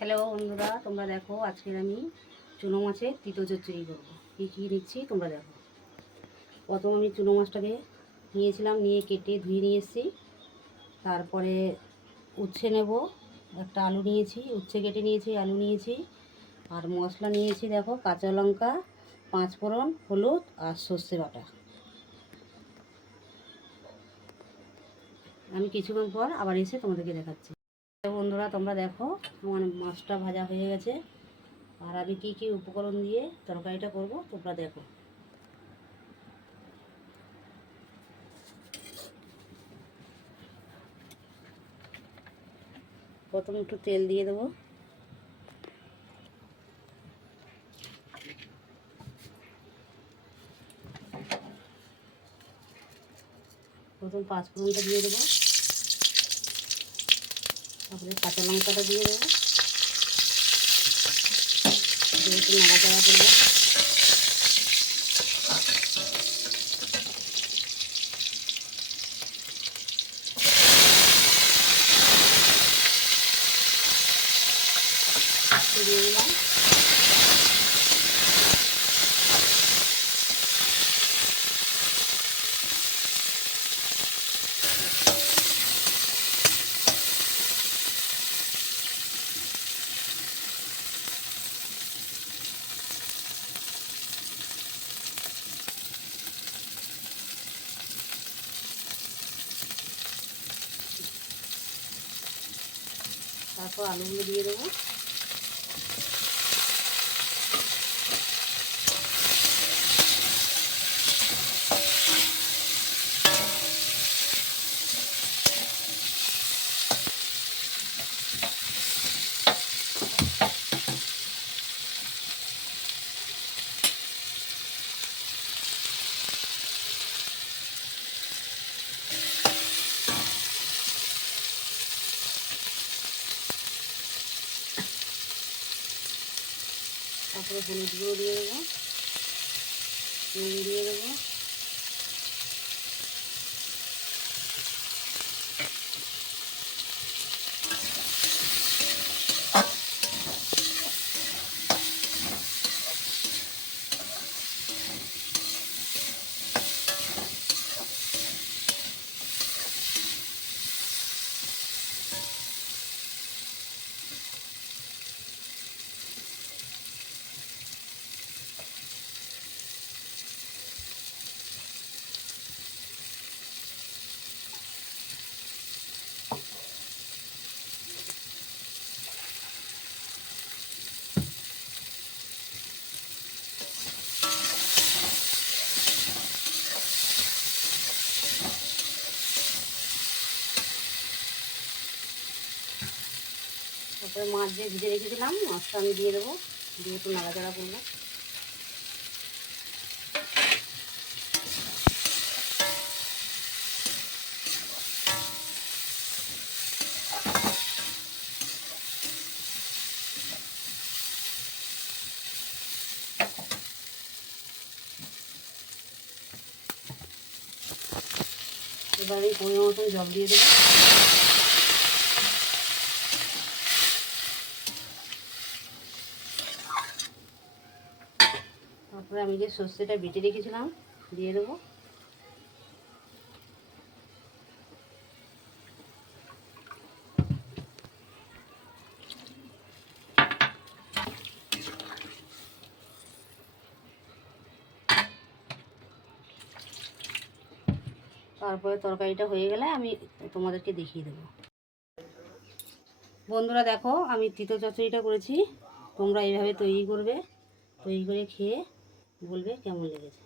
Hello বন্ধুরা, তোমরা দেখো আজকে আমি চুনো মাছের তিতো চচ্চড়ি করবো। কী নিচ্ছি তোমরা দেখো। প্রথম আমি চুনো মাছটাকে নিয়েছিলাম, নিয়ে কেটে ধুয়ে নিয়ে এসেছি। তারপরে উচ্ছে নেব, একটা আলু নিয়েছি, উচ্ছে কেটে নিয়েছি, আলু নিয়েছি, আর মশলা নিয়েছি দেখো, কাঁচা লঙ্কা, 5 ফোড়ন, হলুদ আর সর্ষে বাটা। আমি কিছুক্ষণ পর আবার এসে তোমাদেরকে দেখাচ্ছি। বন্ধুরা তোমরা দেখো, আমার মাছটা ভাজা হয়ে গেছে। আর আমি কী কী উপকরণ দিয়ে তরকারিটা করব তোমরা দেখো। প্রথম একটু তেল দিয়ে দেবো। প্রথম 5 ফোড়নটা দিয়ে দেবো, তারপরে কাঁচা লঙ্কাটা দিয়ে দেবো, একটু নাড়াচাড়া করবো। দিয়ে দিলাম। তারপর আলুগুলো দিয়ে দেবো। তারপরে হলুদ গুঁড়ো দিয়ে দেবো, নুন দিয়ে দেবো, তারপরে মাছ দিয়ে ভিজে রেখেছিলাম, মাছটা আমি দিয়ে দেবো, দিয়ে একটু নাড়াচাড়া করবো। এবার আমি পরিমাণ মতন জল দিয়ে দেবো। তারপরে আমি যে সর্ষেটা বেটে রেখেছিলাম দিয়ে দেবো। তারপরে তরকারিটা হয়ে গেলে আমি তোমাদেরকে দেখিয়ে দেবো। বন্ধুরা দেখো, আমি তিতো চচ্চড়িটা করেছি, তোমরা এইভাবে তৈরি করবে, তৈরি করে খেয়ে বলবে কেমন লেগেছে।